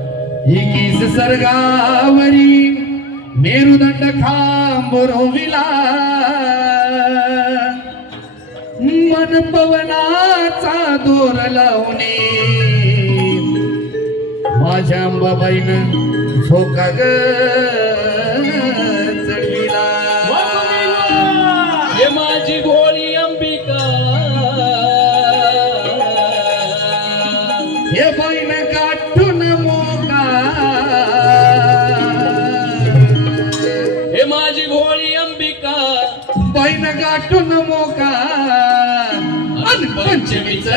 एकीस सर्गावरी मेरुदंड खांब रोविला मन पवनाचा दोर लावणे. माझ्या अंबाबाईनं झोका ग. క్షమించ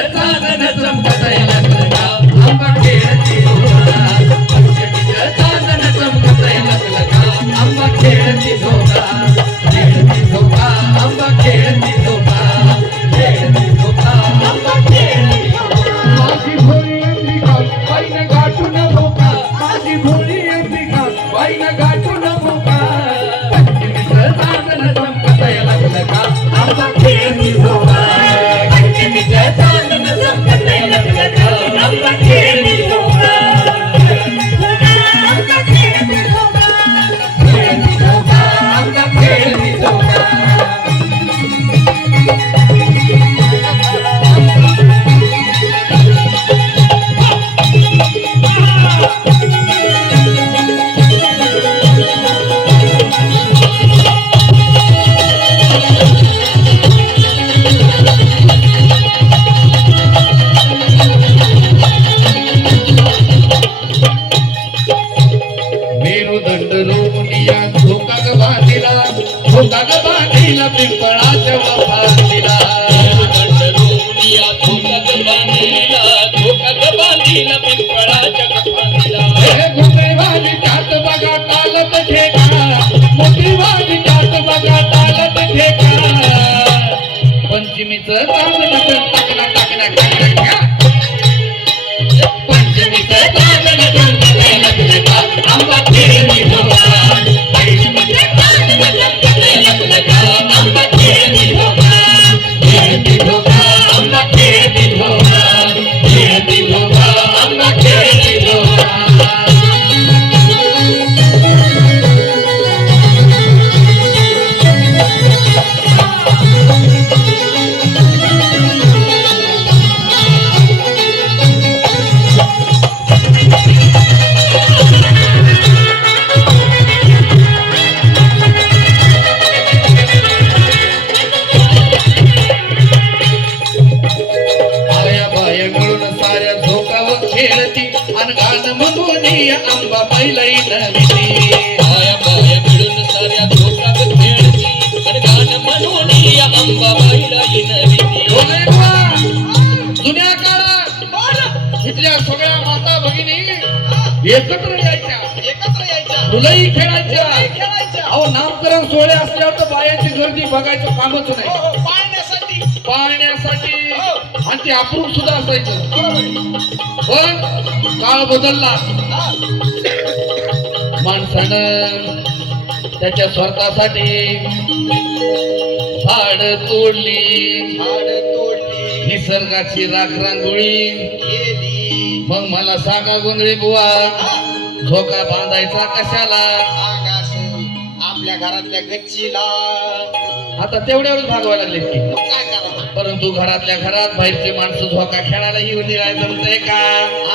मेरुदंड लोनिया धोका ग बांधिला धोका ग बांधिला पिंपळाच्या वाफातीला दंड रोवणीया धोका ग बांधीला धोका ग बांधीला पिंपळाच्या कपालीला हे घुमेवाली त्यात बघा तालत ठेका. मोठीवाली त्यात बघा तालत ठेका. पंचमीचं नामकरण सोहळे असल्यावर तर बायांची गर्दी बघायचं कामच हो, नाही. हो, पाळण्यासाठी. पाळण्यासाठी हो. आणि ते अप्रूप सुद्धा असायचं. पण काळ बदलला. हा, माणसानं त्याच्या स्वार्थासाठी झाड तोडली. निसर्गाची राख रांगोळी. मग मला सांगा गोंधळी बुवा हा, झोका बांधायचा कशाला? आपल्या घरातल्या गच्चीला. आता तेवढ्यावरच भागवायला लागले की. काय करावं? परंतु घरातल्या घरात बाहेरची माणसं झोका खेळायला ही होती काय जमतंय का?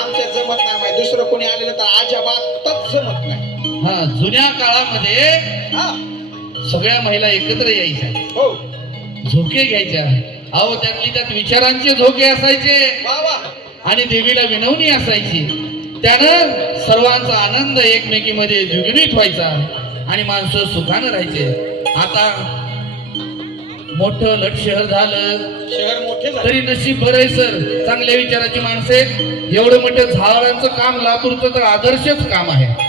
आमच्या जमत नाही माहिती. दुसरं कोणी आलेलं तर अजिबातच जमत नाही. हा जुन्या काळामध्ये हा, सगळ्या महिला एकत्र यायच्या. हो. झोके घ्यायच्या. अहो त्यातली त्यात विचारांचे झोके असायचे. वा वा. आणि देवीला विनवणी असायची. त्यानं सर्वांचा आनंद एकमेकीमध्ये द्विगुणित व्हायचा. आणि माणसं सुखानं राहायचे. आता मोठं लट शहर झालं. शहर मोठे तरी नशीब बरं आहे सर. चांगल्या विचाराची माणसे एवढं मोठं झाडांचं काम लातूरचं तर आदर्शच काम आहे.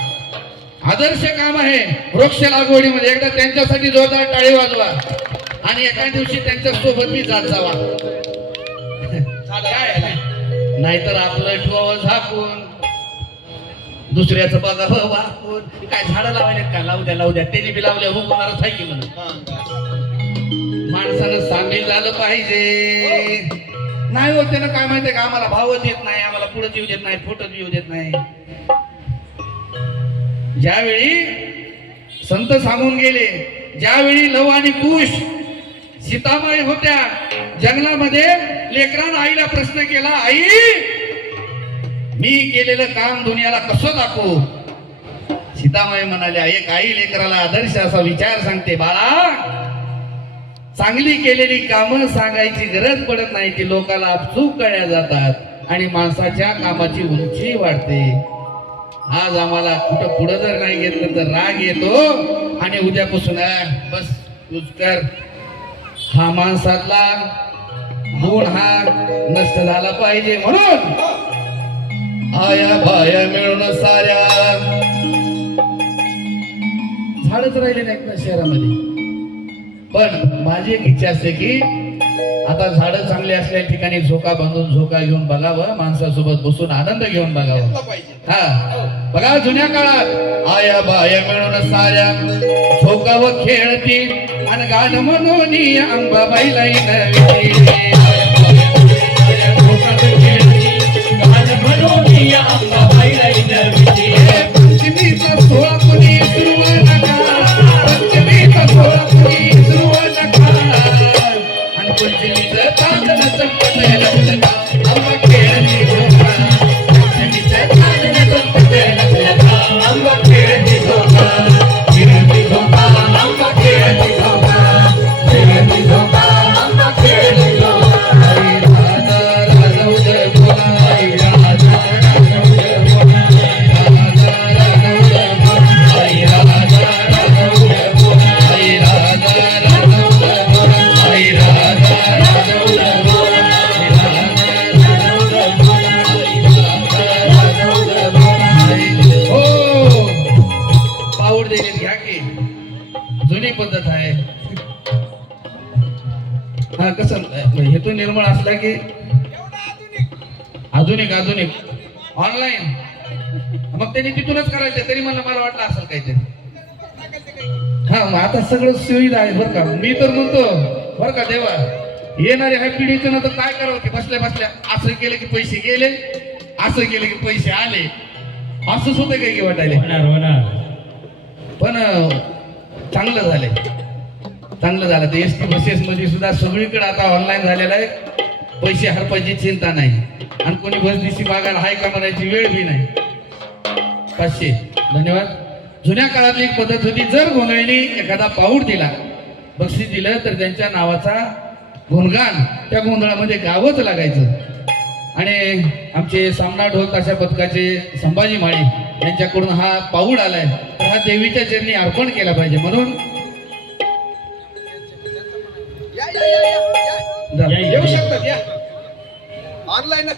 आदर्श काम आहे. वृक्ष लागवडीमध्ये एकदा त्यांच्यासाठी जोरदार टाळी वाजवा. आणि एका दिवशी त्यांच्यासोबत मी जात जावा. नाहीतर आपलं ठेवावं झाकून दुसऱ्याचं बघा हो वा हो. काय झाडं लावायला का? लावू द्या लावू द्या. त्याने बी लावल्या हो कोणाला आहे की म्हणून माणसानं सामील झालं पाहिजे. नाही हो त्यानं काय माहितीये का? आम्हाला भावच येत नाही आम्हाला पुढे येऊ देत नाही फोटोच येऊ देत नाही. ज्यावेळी संत सांगून गेले ज्यावेळी लव आणि कुश सीतामाई होत्या जंगलामध्ये लेकरानं आईला प्रश्न केला आई मी केलेलं काम दुनियाला कसं दाखवू? सीतामाई म्हणाल्या एक आई लेकराला आदर्श असा विचार सांगते बाळा. चांगली केलेली कामं सांगायची गरज पडत नाही ती लोकाला अपचूक कळल्या जातात आणि माणसाच्या कामाची उंची वाढते. आज आम्हाला कुठं पुढं जर नाही घेतलं तर राग येतो आणि उद्यापासून बस तूच कर. हा माणसातला गुण हा नष्ट झाला पाहिजे म्हणून आया बाया मिळून साऱ्या. झाडच राहिले नाहीत ना शहरामध्ये? पण माझी एक इच्छा असते की आता झाडं चांगली असलेल्या ठिकाणी झोका बांधून झोका घेऊन बघावं माणसासोबत बसून आनंद घेऊन बघावं. हा. बघा जुन्या काळात आया बाया मिळून साऱ्या. झोकाव खेळती आणि गाण म्हणून अंबाबाईला पंचमीचा निर्मळ असला की आधुनिक आधुनिक. ऑनलाईन मग त्यांनी तिथूनच करायचं तरी मला मला वाटलं असेल काहीतरी. हा मग आता सगळं सुविधा आहे बरं का. मी तर म्हणतो बरं का देवा येणारे ह्या पिढीचं ना तर काय करावं की बसल्या बसल्या. असं केलं की पैसे गेले असं केलं की पैसे आले. असंच होतं काय की वाटायले पण चांगलं झालंय. चांगलं झालं. ते एस टी बसेस मध्ये सुद्धा सगळीकडे आता ऑनलाईन झालेलं आहे. पैसे हरपायची चिंता नाही. आणि कोणी बस दिशी मागायला हाय का म्हणायची वेळ बी नाही. पाचशे. धन्यवाद. जुन्या काळातली एक पद्धत होती जर गोंधळीने एखादा पाऊड दिला बक्षीस दिलं तर त्यांच्या नावाचा गुणगान त्या गोंधळामध्ये गावच लागायचं. आणि आमचे सामना ढोल ताशा पथकाचे संभाजी माळी यांच्याकडून हा पाऊड आलाय. तर हा देवीच्या चरणी अर्पण केला पाहिजे. म्हणून ಆನ್ಲೈನ್